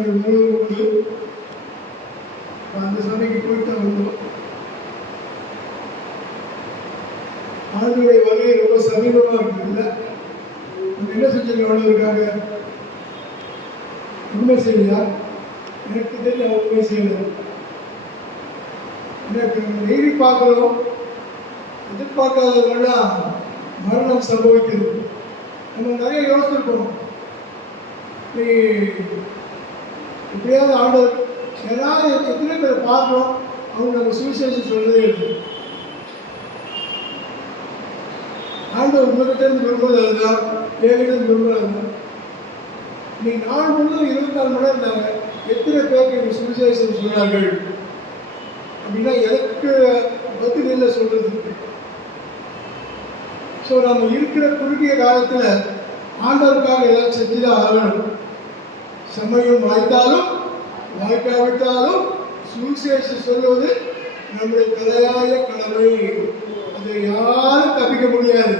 நாங்கள் உண்டு. அந்த சபைக்கு போயிட்டு வந்தோம். ஆண்டுடைய வகையை ரொம்ப சமீபமாக இருக்குல்ல. என்ன செஞ்சீங்க? அவ்வளோருக்காக உண்மை செய்யா? எனக்கு தெரிஞ்ச உண்மை செய்யல. எனக்கு டெய்லி பார்க்குறோம், எதிர்பார்க்காதவங்களாம் மரணம் சம்பவிக்குது. நம்ம நிறைய யோசிச்சிருக்கோம். நீ எப்படியாவது ஆண்டவர் ஏதாவது எத்தனை பேர் பார்க்குறோம், அவங்க நம்ம சுவிசேஷம் சொல்றதே இருக்கு. ஆண்டவர் உங்ககிட்ட இருந்து விரும்புறது அதுதான், என்கிட்ட இருந்து விரும்புறது அதுதான். நீ நாள் முழுவதும் 24 மணி நேரம் இருந்தாங்க, எத்தனை பேருக்கு சுவிசேஷம் சொன்னார்கள் அப்படின்னா எனக்கு பதில் இல்லை சொல்றது. ஸோ நம்ம இருக்கிற குறுகிய காலத்தில் ஆண்டவருக்காக ஏதாவது செஞ்சுதான் ஆகணும். சமயம் வாய்த்தாலும் வாய்க்காவிட்டாலும் சுவிசேஷம் சொல்வது நம்முடைய தலையாய கடமை. அதை யாரும் தப்பிக்க முடியாது.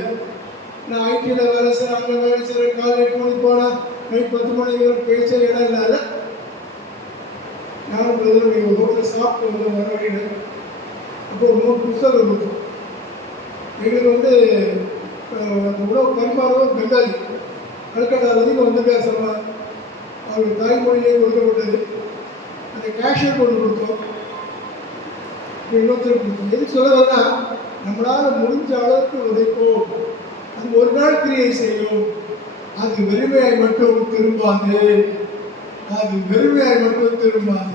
நான் ஐடியில் வேலை செய்கிறேன், அங்கே வேலை செய்கிறேன், காலை 8 மணிக்கு போனால் நைட் 10 மணிக்கு பேச்ச இடம் இல்லாத நானும் பிரதமர் ஹோட்டலில் சாப்பிட்டு வந்து வர வழியில் அப்போ ஒரு 3 புத்தகம் இருக்கும். எங்களுக்கு அந்த உணவு பரிமாறவும் பெங்காலி கல்கட்டா வரைக்கும் வந்திருக்கார். அவருக்கு தாய்மொழியிலே கொடுக்கப்பட்டது. அந்த கேஷியர் கொண்டு கொடுத்தோம், இன்னொருத்தர் கொடுத்தோம். எது சொல்ல வரனா, நம்மளால் முடிஞ்ச அளவுக்கு உதைப்போம். அது ஒரு நாள் கிரியை செய்யும். அது வெறுமையாய் மட்டும் திரும்பாது. அது வெறுமையாய் மட்டும் திரும்பாது.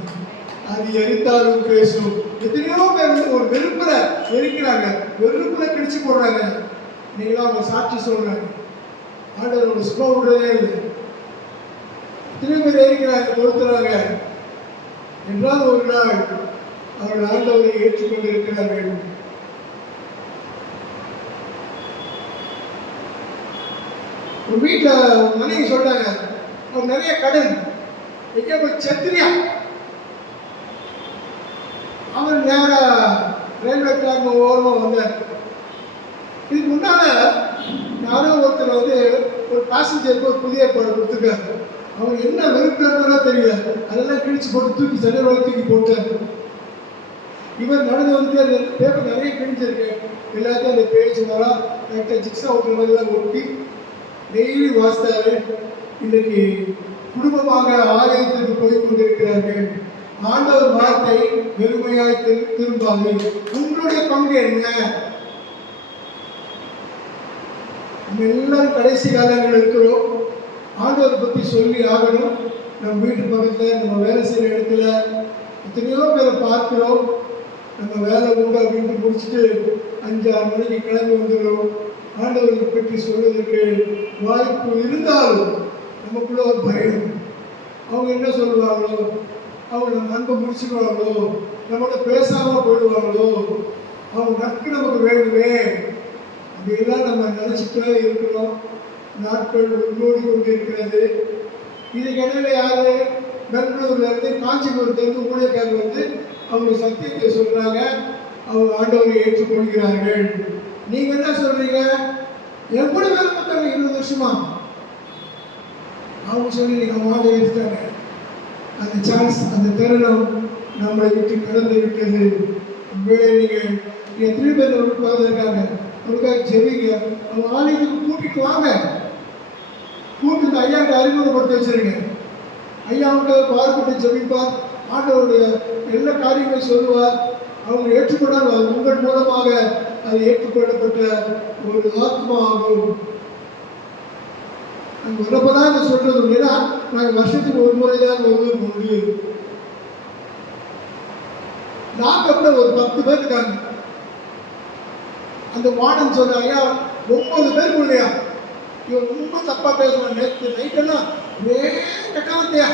அது எரித்தாலும் பேசும். எத்தனையோ பேர் ஒரு வெறுப்புல எரிக்கிறாங்க, வெறுப்புல கிழிச்சு போடுறாங்க. நீங்களாம் அவங்க சாட்சி சொல்றாங்க. ஆண்டவரோட சும்மா விடுறதே இல்லை. எத்தனை பேர் எரிக்கிறாங்க, பொறுத்துறாங்க. என்றால் ஒரு நாள் அவர்கள் ஆண்டவரை ஏற்றுக்கொண்டு இருக்கிறார்கள். ஒரு வீட்டில் மனைவி சொல்றாங்க, அவங்க நிறைய கடன், எங்கே போய் செத்துறியா? அவர் நேரா ரயில்வே ட்ராக் ஓரமாக வந்தார். இதுக்கு முன்னால யாரோ ஒருத்தர் ஒரு பேசஞ்சருக்கு ஒரு புதிய ஏற்பாடு கொடுத்துருக்காரு. அவங்க என்ன வெறுப்புறதுனா தெரியல, அதெல்லாம் கிழிச்சு போட்டு தூக்கி சடையோட தூக்கி போட்டார். இவர் நடந்து அந்த பேப்பர் நிறைய கிழிச்சிருக்கு. எல்லாத்தையும் அந்த பேஜ் வரா கரெக்டாக ஜிக்ஸா ஓட்டுற மாதிரிலாம் ஒட்டி டெய்லி வாசித்தாரு. இன்னைக்கு குடும்பமாக ஆலயத்திற்கு போய் கொண்டிருக்கிறார்கள். ஆண்டவர் வார்த்தை வெறுமையாய் திரும்பாது. உங்களுடைய பங்கு என்ன? நம்ம எல்லாரும் கடைசி காலங்கள் இருக்கிறோம். ஆண்டவரை பற்றி சொல்லி ஆகணும். நம்ம வீட்டு பக்கத்தில், நம்ம வேலை செய்கிற இடத்துல எத்தனையோ பேரை பார்க்கிறோம். நம்ம வேலை உண்டு அப்படின்ட்டு முடிச்சுட்டு 5-6 மணிக்கு கிளம்பி வந்துடும். ஆண்டவரை பற்றி சொல்வதற்கு வாய்ப்பு இருந்தாலும் நமக்குள்ள ஒரு பயம். அவங்க என்ன சொல்லுவாங்களோ, அவங்க நம்ம அன்பை முடிச்சுடுவாங்களோ, நம்மகிட்ட பேசாமல் போயிடுவாங்களோ, அவங்க நட்பு நமக்கு வேணுமே அப்படிலாம் நம்ம நினச்சிட்டே இருக்கிறோம். நாட்கள் உருவோடி கொண்டு இருக்கிறது. இதுக்கு இடையில யாரு பெங்களூர்லேருந்து காஞ்சிபுரத்துலேருந்து ஊழியக்காரர் அவங்க சத்தியத்தை சொல்கிறாங்க. அவங்க ஆண்டவரை ஏற்றுக்கொள்கிறார்கள். நீங்கள் என்ன சொல்கிறீங்க? எப்படி வேலை பார்த்தாங்க 20 வருஷமா? அவங்க சொல்லி நீங்கள் மாத எடுத்துட்டாங்க. அந்த சான்ஸ், அந்த தருணம் நம்மளை விட்டு கடந்து விட்டது. நீங்கள் எத்தனை பேர் ஒரு பார்த்துருக்காங்க, அவருக்காக ஜெபிங்க. அவங்க ஆலயத்துக்கு கூட்டிட்டு வாங்க, கூட்டிட்டு ஐயாட்ட அறிமுகப்படுத்த வச்சிருங்க. ஐயாவுக்கு பார்த்துட்டு ஜெபிப்பார். ஆண்டவருடைய எல்லா காரியங்களையும் சொல்லுவார். அவங்க ஏற்றுக்கொண்டால் உங்கள் மூலமாக அது ஏற்றுக்கொள்ளப்பட்ட ஒரு ஆத்மா ஆகும். நாங்கள் வரப்பதான் இதை சொல்றது. ஏன்னா நாங்கள் வருஷத்துக்கு ஒரு முறை தான் வருவது முடியும். லாக்அப்ல ஒரு 10 பேர் இருக்காங்க. அந்த வார்டன் சொல்ற, ஐயா 9 பேர் இல்லையா, இவன் ரொம்ப தப்பா பேசுவான். நேற்று நைட்டெல்லாம் கட்டாவத்தையா,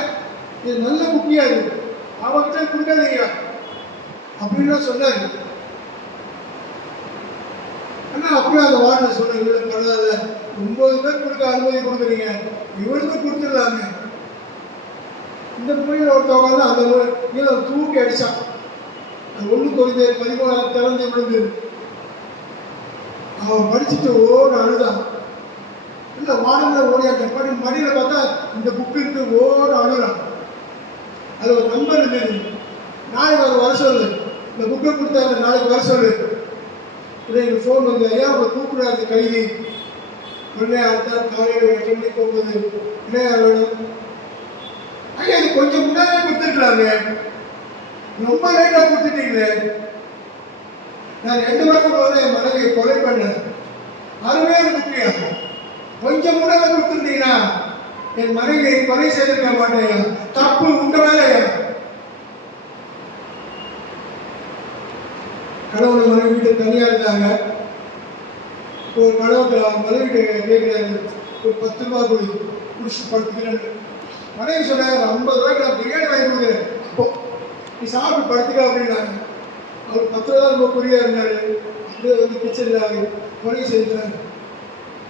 இது நல்ல முக்கியா இருக்கு, அவர்கிட்ட கொடுக்காதீங்க அப்படின்னு சொன்னாரு. ஆனால் அப்படியே அந்த வார்டன் சொன்ன, பரவாயில்ல 9 பேர் கொடுக்க அனுமதி கொடுக்குறீங்க, இவனுக்கு கொடுத்துடலாமே. இந்த மொழியில் ஒருத்தவங்க அந்த மொழி தூக்கி அடிச்சான். அது 1 திறந்து விழுந்து அவன் படிச்சுட்டு ஓட அழுதான். இல்லை வாடல ஓடியாட்ட படி மடியில் பார்த்தா இந்த புக்கு இருக்கு, ஓட அழுறான். அது ஒரு நம்பர் இருந்தது. நாளைக்கு அவர் வர சொல்லு, இந்த புக்கை கொடுத்தாரு, நாளைக்கு வர சொல்லு. உடனே எனக்கு ஃபோன் வந்து, ஐயா உங்களை கூப்பிடாது கைதி. உடனே அடுத்த காலையில் 8 மணிக்கு போகும்போது, என்ன வேணும்? ஐயா இது கொஞ்சம் முன்னாலே கொடுத்துருக்கலாங்க, ரொம்ப லேட்டாக கொடுத்துட்டீங்களே. நான் 2 வருஷம் போது என் மனைவியை கொலை பண்ணேன், அருமையாக இருந்துக்கியா, கொஞ்சம் முன்னாலே கொடுத்துருந்தீங்கன்னா என் மனைவியை கொலை செய்திருக்க மாட்டேயா, தப்பு உங்க வேலையா. கடவுளை மனைவி வீட்டு தனியாக இருந்தாங்க. ஒரு கடவுள் மனைவிட்டு கேட்குறாரு, ஒரு 10 ரூபா கொடு, குடிச்சு படுத்துக்கிறேன்னு. மனைவி சொன்னாங்க, 50 ரூபாய்க்கு நான் பிரியாணி வாங்கி கொடுக்குறேன், அப்போ நீ சாப்பிட்டு படுத்துக்க அப்படின்னாங்க. அவர் 10 ரூபா ரொம்ப குறியாக இருந்தார். அப்படியே வந்து கிச்சனில் கொலை செய்தார்.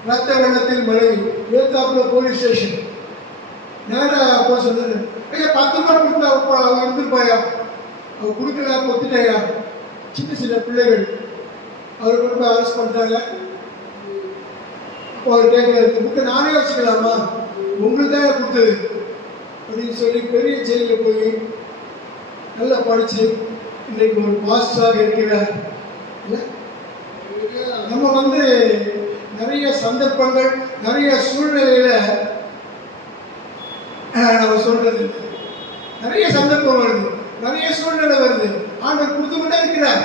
ரத்த வெள்ளத்தில் மனைவி ஏத்தாப்புல போலீஸ் ஸ்டேஷன் நேராக போக சொன்னாரு. ஐயா 10 ரூபா கொடுத்தா அவன் இருந்துருப்பாயா, அவன் கொடுக்கல கொத்துட்டாயா. சின்ன சின்ன பிள்ளைகள் அவர் கொண்டு போய் அரெஸ்ட் பண்ணிட்டாங்க. அப்போ அவர் கேட்கிறாரு, இந்த புக்கை நானே வச்சுக்கலாமா, உங்களுக்கு தான் கொடுத்தது அப்படின்னு சொல்லி பெரிய ஜெயிலில் போய் நல்லா படித்து இன்றைக்கு ஒரு மாஸ்டராக இருக்கிறார். நம்ம வந்து நிறைய சந்தர்ப்பங்கள், நிறைய சூழ்நிலையில நம்ம சொல்றது, நிறைய சந்தர்ப்பம் வருது, நிறைய சூழ்நிலை வருது, ஆண்டவர் கொடுத்து கொண்டே இருக்கிறார்.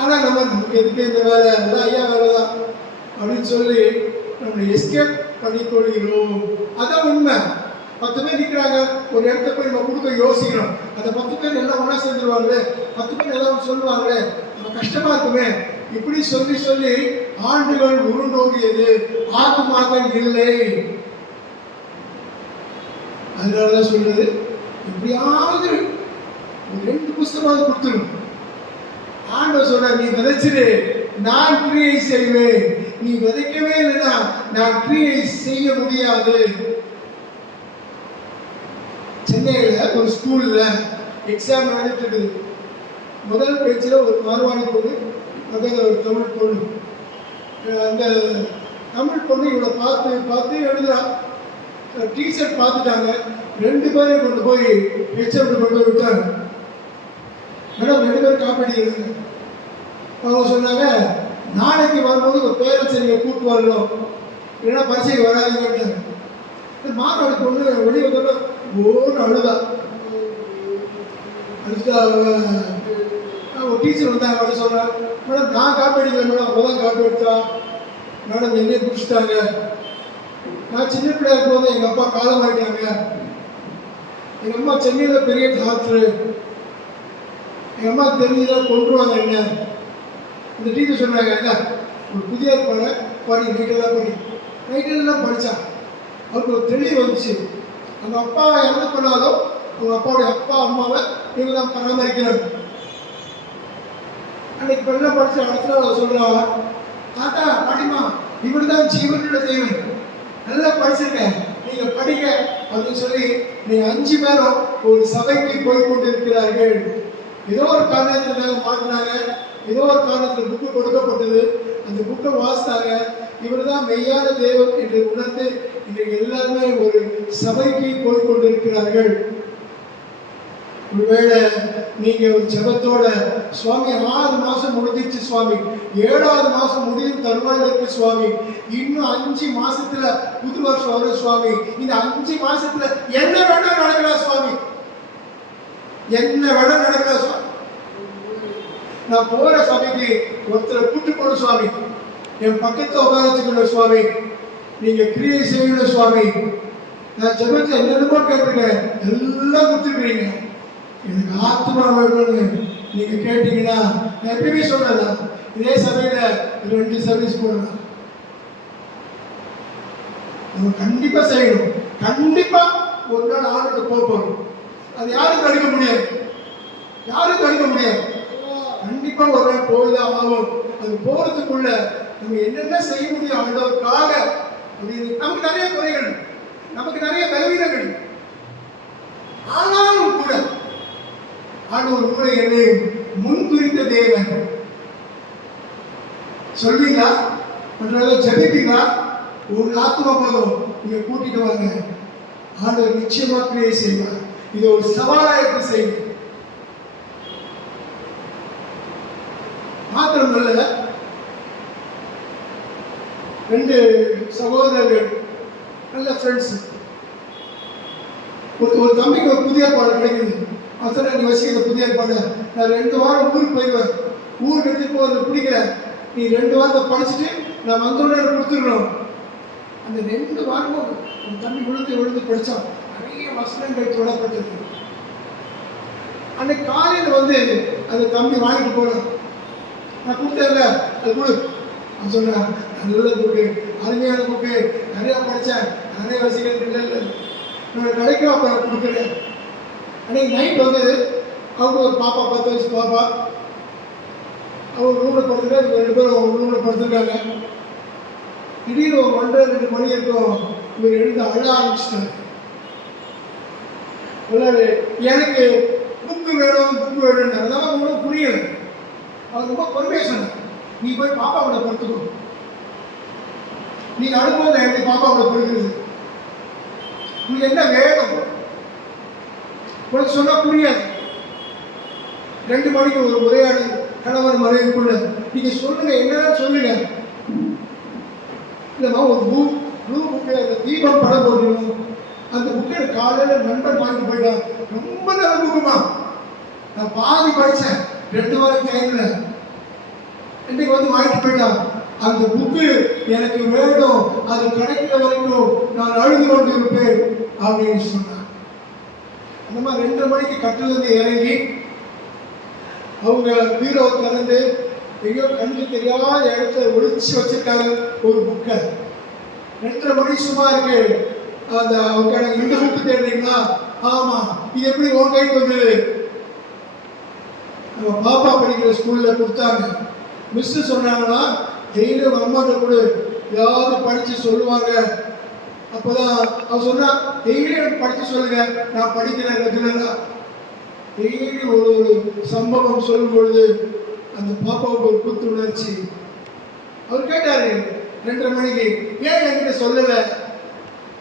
ஆனா நமக்கு எதுக்கு இந்த வேலை, எல்லாம் ஐயா வேலை தான் அப்படின்னு சொல்லி நம்ம எஸ்கேப் பண்ணி கொள்கிறோம். அதான் உண்மை. 10 பேர் நிற்கிறாங்க, ஒரு இடத்த போய் நம்ம கொடுக்க யோசிக்கிறோம். அந்த 10 பேர் எல்லாம் ஒன்றா சேர்ந்துருவாங்களே, 10 பேர் எல்லாம் சொல்லுவாங்களே, நம்ம கஷ்டமா இருக்குமே, இப்படி சொல்லி சொல்லி ஆண்டுகள் உருண்டோடியது, ஆத்மாக்கள் இல்லை. அதனாலதான் சொல்றது, எப்படியாவது ஒரு 2 புஸ்தகமாவது கொடுத்துரும். ஆண்டவர் சொல்ற, நீ விதைச்சிரு, நான் கிரியை செய்வேன். நீ விதைக்கவே இல்லைன்னா நான் கிரியை செய்ய முடியாது. சென்னையில ஒரு ஸ்கூல்ல எக்ஸாம் நடந்துட்டு இருக்குது. முதல் பேச்சில் ஒரு மார்வாடி பொண்ணு, அதில் ஒரு தமிழ் பொண்ணு. அந்த தமிழ் பொண்ணு இவளை பார்த்து பார்த்து எழுதுறான். டீச்சர் பார்த்துட்டாங்க, 2 பேரையும் கொண்டு போய் ஹெச்எம் கொண்டு போய் விட்டாங்க. மேடம் 2 பேரும் காப்பி அடிக்கிறாங்க. அவங்க சொன்னாங்க, நாளைக்கு வரும்போது ஒரு பேரண்ட்ஸ் நீங்கள் கூப்பிட்டு வரணும், இல்லைன்னா பரீட்சைக்கு வராதுங்கன்ட்டாங்க. மார்வாடி பொண்ணு வெளியே வந்தோம் ஓன்னு அழுதா. ஒரு டீச்சர் வந்தாங்க, அவன் சொன்னார், மேடம் நான் காப்பி அடிக்கல மேடம், அவங்க தான் காப்பி எடுத்தா மேடம், என்னையே பிடிச்சிட்டாங்க. நான் சின்ன பிள்ளையா இருக்கும்போது எங்கள் அப்பா காலம் ஆகிட்டாங்க. எங்கள் அம்மா சென்னையில் பெரிய டாக்டரு, எங்கள் அம்மா தெரிஞ்சுதான் கொண்டுருவாங்க என்ன. இந்த டீச்சர் சொன்னாங்க, என்ன ஒரு புதிய ஏற்பாடு படி, நைட்டெல்லாம் படி. நைட்டெல்லாம் படித்தான். அவருக்கு ஒரு தெளிவு வந்துச்சு. அவங்க அப்பா என்ன பண்ணாலும் அவங்க அப்பாவுடைய அப்பா அம்மாவை இவங்க தான் பராமரிக்கிறாங்க. அன்னைக்கு பெண்ணை படிச்சு அடுத்த நாள் சொல்றாங்க, தாத்தா பாட்டிமா இவரு தான் ஜீவனோட தேவன், நல்லா படிச்சிருக்கேன், நீங்க படிங்க அப்படின்னு சொல்லி நீங்க 5 பேரும் ஒரு சபைக்கு போய் கொண்டிருக்கிறார்கள். ஏதோ ஒரு காரணத்துக்காக மாற்றினாங்க, ஏதோ ஒரு காரணத்தில் புக்கு கொடுக்கப்பட்டது, அந்த புக்கை வாசித்தாங்க. இவர் தான் மெய்யான தேவன் என்று உணர்ந்து இன்றைக்கு எல்லாருமே ஒரு சபைக்கு போய் கொண்டிருக்கிறார்கள். ஒருவேளை நீங்க ஒரு ஜபத்தோட, சுவாமி 6 மாசம் முடிஞ்சிச்சு சுவாமி, 7வது மாசம் முடியும் தருவாயில் இருக்கு சுவாமி, இன்னும் 5 மாசத்துல புது வருஷம் வரும் சுவாமி, இந்த 5 மாசத்துல என்ன வேணா நடக்கலாம் சுவாமி, என்ன வேணா நடக்கலாம் சுவாமி, நான் போற சபைக்கு ஒருத்தரை கூட்டு போகணும் சுவாமி, என் பக்கத்தை உட்கார வச்சுக்கணும் சுவாமி, நீங்க கிரியை செய்யணும் சுவாமி, நான் ஜபத்தை என்னென்னமோ கேட்டிருக்கேன், எல்லாம் கொடுத்துருக்கீங்க, எனக்கு ஆத்மா வேணும்னு நீங்க கேட்டீங்கன்னா, நான் எப்பயுமே சொல்றதா, இதே சபையில 2 சர்வீஸ் போடலாம். நம்ம கண்டிப்பா செய்யணும். கண்டிப்பா ஒரு நாள் ஆளுக்கு போறோம். அது யாரும் தடுக்க முடியாது, யாரும் தடுக்க முடியாது. கண்டிப்பா ஒரு நாள் போய்தான் ஆகும். அது போறதுக்குள்ள நம்ம என்னென்ன செய்ய முடியும் ஆண்டவருக்காக. நமக்கு நிறைய குறைகள், நமக்கு நிறைய பலவீனங்கள், ஆனாலும் கூட ஆண்டவர் உங்களை என்னையும் முன்குறித்த தேவன். சொல்வீங்களா? மற்றவங்க ஜெபிப்பீங்களா? ஒரு ஆத்மா போதும், நீங்க கூட்டிட்டு வாங்க, ஆண்டவர் நிச்சயமா கிரியை செய்வார். இது ஒரு சவாலாக செய்யும். மாத்திரமல்ல, 2 சகோதரர்கள் நல்ல ஃப்ரெண்ட்ஸ். ஒரு தம்பிக்கு ஒரு புதிய ஏற்பாடு கிடைக்குது. அவசரம் நீ வச்சுக்கிற புதிய ஏற்பாடு, நான் 2 வாரம் ஊருக்கு போயிடுவேன், ஊருக்கு எடுத்துட்டு போகிறது பிடிக்கல, நீ 2 வாரத்தை படிச்சுட்டு நான் வந்தோடனே கொடுத்துருக்கணும். அந்த 2 வாரமும் ஒரு தம்பி விழுந்து படித்தான். நிறைய வசனங்கள் தொடப்பட்டது. அன்னைக்கு காலையில் அந்த தம்பி வாங்கிட்டு போகிறான். நான் கொடுத்தேன்ல அது கொடு. அவன் சொல்கிறான், நல்ல புக்கு, அருமையான புக்கு, நிறையா படித்தேன், நிறைய வசதிகள் இல்லை, நான் கிடைக்கும் அப்போ கொடுக்குறேன். அன்னைக்கு நைட் அவங்க ஒரு பாப்பா 10 வயசு பாப்பா, அவங்க ரூமில் படுத்துருக்காங்க, 2 பேரும் அவங்க ரூமில் படுத்துருக்காங்க. திடீர்னு ஒரு 1:30-2 மணி இருக்கும், இவர் எழுந்து அழ ஆரம்பிச்சிட்டாரு. எனக்கு புக்கு வேணும்னு அதெல்லாம் ஒன்றும் புரியல. அவர் ரொம்ப பொறுமையாக சொன்னார், நீ போய் பாப்பாவோட படுத்துக்கோ, நீங்க அனுபவம் எப்படி பாப்பாவோட படுக்கிறது, உங்களுக்கு என்ன வேணும் உனக்கு சொன்னா புரியாது. 2 மணிக்கு ஒரு உரையாடல் கணவர் மனைவிக்குள்ள, நீங்க சொல்லுங்க, என்னன்னு சொல்லுங்க. இல்லைம்மா ஒரு ப்ளூ புக்கு, அந்த தீபம் படம் போடணும், அந்த புக்கை காலையில் நண்பன் வாங்கி போயிட்டான், ரொம்ப நல்ல புக்குமா, நான் பாதி படித்தேன் 2 வாரம் டைம்ல, இன்னைக்கு வாங்கிட்டு போயிட்டான். அந்த புக்கு எனக்கு வேணும், அது கிடைக்கிற வரைக்கும் நான் அழுது கொண்டு இருப்பேன் அப்படின்னு சொன்னான். அந்த மாதிரி 2 மணிக்கு கட்டிலிருந்து இறங்கி அவங்க பீரோவை திறந்து எங்கேயோ கண்ணுக்கு தெரியாத இடத்துல ஒழிச்சு வச்சிருக்காங்க ஒரு புக்கை. 2:30 மணி சும்மா இருக்கு. அந்த அவங்க இந்த புக்கு தேடுறீங்களா? ஆமா, இது எப்படி உன் கைக்கு வந்தது? நம்ம பாப்பா படிக்கிற ஸ்கூல்ல கொடுத்தாங்க. மிஸ் சொன்னாங்கன்னா டெய்லி அவங்க அம்மாட்ட கூட ஏதாவது படிச்சு சொல்லுவாங்க. அப்போதான் அவன் சொன்னா, டெய்லி எனக்கு படிச்சு சொல்லுங்க, நான் படிக்கிறேன் ரெகுலரா. டெய்லி ஒரு சம்பவம் சொல்லும் பொழுது அந்த பாப்பாவுக்கு ஒரு புத்துணர்ச்சி. அவர் கேட்டாரு 2:30 மணிக்கு, ஏன் என்கிட்ட சொல்லலை?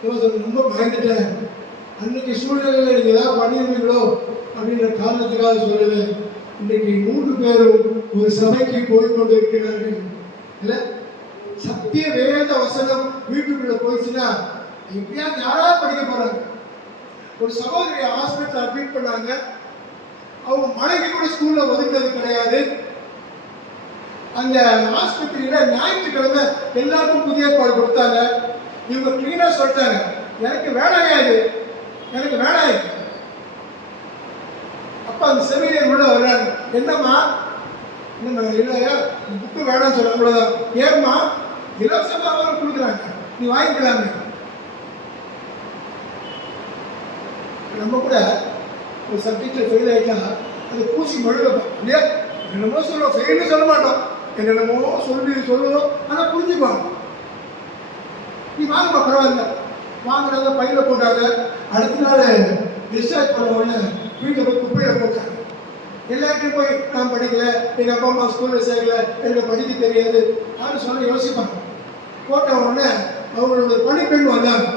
ரொம்ப பயந்துட்டேன், அன்னைக்கு சூழ்நிலையில் நீங்க ஏதாவது பண்ணியிருந்தீங்களோ அப்படின்ற காரணத்துக்காக சொல்லலை. இன்னைக்கு 3 பேரும் ஒரு சபைக்கு போய்கொண்டு இருக்கிறார்கள். இல்ல, சத்திய வேத வசனம் வீட்டுக்குள்ள போயிடுச்சுன்னா எப்படியாவது யாராவது படிக்க போறாங்க. ஒரு சகோதரி ஹாஸ்பிட்டல் அட்மிட் பண்ணாங்க. அவங்க மனைவி கூட ஸ்கூல்ல ஒதுக்கிறது கிடையாது. அந்த ஆஸ்பத்திரியில ஞாயிற்றுக்கிழமை எல்லாருக்கும் புதிய ஏற்பாடு கொடுத்தாங்க. இவங்க கிளீனா சொல்லிட்டாங்க, எனக்கு வேணாயாது, எனக்கு வேணாது. அப்ப அந்த செமினியர் உள்ள வர்றாங்க, என்னம்மா இல்லையா புக்கு வேணாம்னு சொல்ல கூடாதான்? ஏம்மா, இலவசமாக கொடுக்குறாங்க, நீ வாங்கிக்கலாமே. நம்ம கூட ஒரு சப்ஜெக்ட்ல ஃபெயில் ஆயிட்டா அதை பூசி மழுவைப்போம் இல்லையா? என்னென்னமோ சொல்லுவோம், ஃபெயில்னு சொல்ல மாட்டோம், என்னென்னமோ சொல்லுவோம், ஆனால் புரிஞ்சுப்பாங்க. நீ வாங்கப்பா, பரவாயில்ல. வாங்கினாங்க, பையில போட்டாங்க. அடுத்த நாள் டிஸ்சார்ஜ் பண்ணுவோன்னு வீட்டில் போய் குப்பையில போட்டாங்க. எல்லாருக்கும் போய் நான் படிக்கல, எங்கள் அப்பா அம்மா ஸ்கூலில் சேர்க்கல, எனக்கு படிக்க தெரியாது யாரும் சொல்ல யோசிப்பாங்க. போட்ட உடனே அவங்களோட பணிப்பெண் வந்தாங்க.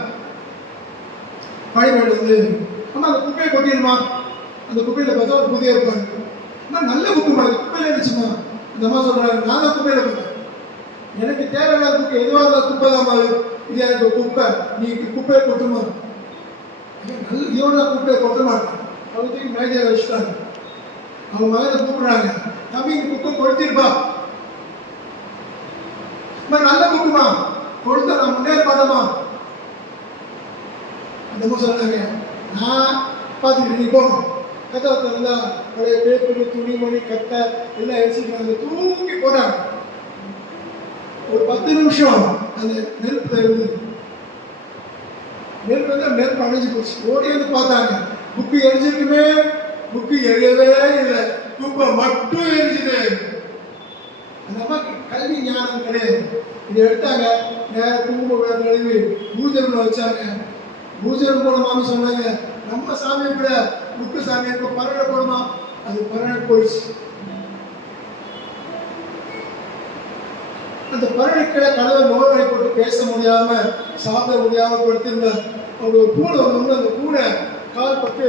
பணிப்பெண் அம்மா அந்த குப்பையை கொட்டிடுமா, அந்த குப்பையில் பார்த்தா ஒரு புதிய இருப்பாங்க. அம்மா நல்ல குப்பைமா, அது குப்பையில் இருந்துச்சுமா. அந்த அம்மா சொல்கிறாங்க, நான் தான் குப்பையில் பார்த்தேன், எனக்கு தேவையான குப்பை எதுவாக இருந்தால் குப்பை தான், இது எனக்கு குப்பை, நீ குப்பையை கொட்டுமா? நல்ல இவனா குப்பையை கொட்ட மாட்டேன். அவருக்கு மேஜர் வச்சுட்டாங்க. அவங்க மகனை கூப்பிடுறாங்க, தம்பி இந்த குப்பை கொளுத்திருப்பா. நல்ல குப்பைமா, கொளுத்த நான் முன்னேற மாட்டோமா? அந்த சொன்னாங்க, நான் பார்த்துக்கிட்டு நீ போங்க. கதை திறந்தா பழைய பேப்பர், துணிமணி, கட்டை எல்லாம் அடிச்சுட்டு தூக்கி போட்டாங்க. ஒரு 10 நிமிஷம் அந்த நெருப்புல இருந்து நெருப்பு அணைஞ்சு போச்சு. ஓடி வந்து பார்த்தாங்க, புக்கு எரிஞ்சிருக்குமே, புக்கு எரியவே இல்லை, குப்பை மட்டும் எரிஞ்சுது. அந்த அம்மாக்கு கல்வி ஞானம் கிடையாது. இதை எடுத்தாங்க, நேரம் குங்குமம் கழுவி பூஜை வச்சாங்க. பூஜை போடமான்னு சொன்னாங்க. நம்ம சாமியை கூட புக்கு சாமியை இப்போ பரவ போடுமா, அது பரவ போயிடுச்சு. அந்த பரவக்கிட கணவர் நோய் போட்டு பேச முடியாம சாப்பிட முடியாம படுத்திருந்தார். அவங்க பூனை வந்து அந்த பூனை கால் பட்டு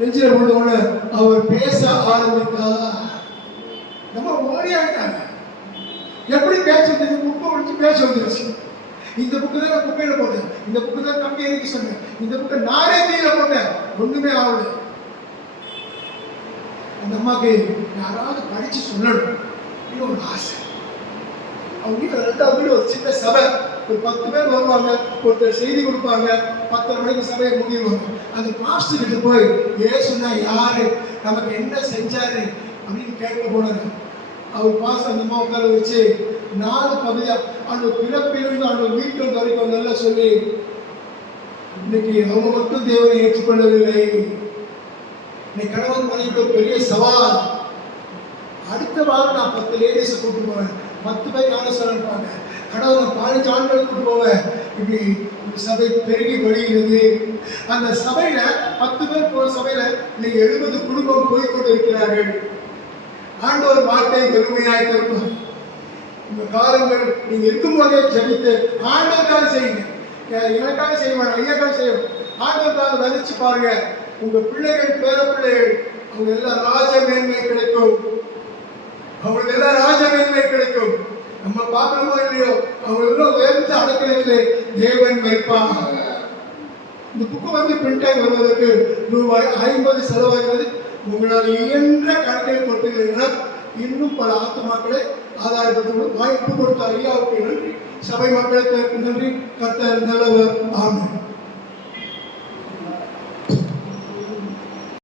நெஞ்சில விழுந்தோன்னு அவர் பேச ஆரம்பித்தார். நம்ம ஓடி ஆயிட்டாங்க. எப்படி பேச வந்தது? புக்கை ஒழிச்சு பேச வந்துருச்சு. இந்த புக்கு தான் நான் குப்பையில போட்டேன், இந்த புக்கு தான் தம்பி எனக்கு சொன்னேன், இந்த புக்கை நானே தீயில போட்டேன், ஒண்ணுமே ஆகல. அந்த அம்மாக்கு யாராவது படிச்சு சொல்லணும் இன்னும் ஒரு ஆசை. அவங்க வீட்டில் 2வது வீடு ஒரு சின்ன சபை, ஒரு 10 பேர் வருவாங்க, ஒருத்தர் செய்தி கொடுப்பாங்க, 10:30 மணிக்கு சபையை முடிவாங்க. அந்த மாஸ்டர் கிட்ட போய் ஏசுனா யாரு, நமக்கு என்ன செஞ்சாரு அப்படின்னு கேட்க போனாங்க. அவர் பாஸ்டர் அந்த அம்மா உட்கார வச்சு 4 பகுதியா அந்த பிறப்பிலிருந்து அந்த வீட்டில் வரைக்கும் நல்லா சொல்லி, இன்னைக்கு அவங்க மட்டும் தேவனை ஏற்றுக்கொள்ளவில்லை, இன்னைக்கு கணவன் மனைவிக்கு ஒரு பெரிய சவால். அடுத்த வாரம் நான் 10 லேடிஸை கூட்டு போவேன், 10 பேர் ஞானஸ்நானம் இருப்பாங்க, கடவுள் 15 ஆண்கள் கூட்டு போவேன். இப்படி சபை பெருகி வழிகிறது. அந்த சபையில 10 பேர் போற சபையில இன்னைக்கு 70 குடும்பம் போய்கொண்டு இருக்கிறார்கள். ஆண்டவர் வார்த்தை பெருமையாய் தருவார். இந்த காலங்கள் நீங்க இருக்கும்போதே ஜெபித்து ஆண்டவருக்காக செய்யுங்க. எனக்காக செய்வாங்க, ஐயாக்காக செய்வோம். ஆண்டவருக்காக விதைச்சு பாருங்க. உங்க பிள்ளைகள், பேர பிள்ளைகள், அவங்க எல்லாம் ராஜ மேன்மை கிடைக்கும். அவங்களுக்கு எல்லாம் ராஜ மேன்மை கிடைக்கும். நம்ம பார்க்கணுமோ இல்லையோ, அவங்க எல்லாம் உயர்ந்த அடக்கலையிலே தேவன் வைப்பாங்க. இந்த புக்கு பிரிண்ட் ஆகி வருவதற்கு ரூபாய் 50 செலவாகிறது. உங்களால் இயன்ற கணக்கில் கொடுத்தீங்கன்னா இன்னும் பல ஆத்துமாக்களை ஆதாரப்படுத்த வாய்ப்பு கொடுத்த ஐயாவுக்கு நன்றி. சபை மக்களுக்கு நன்றி. கர்த்தர் நல்லவர். ஆமென்.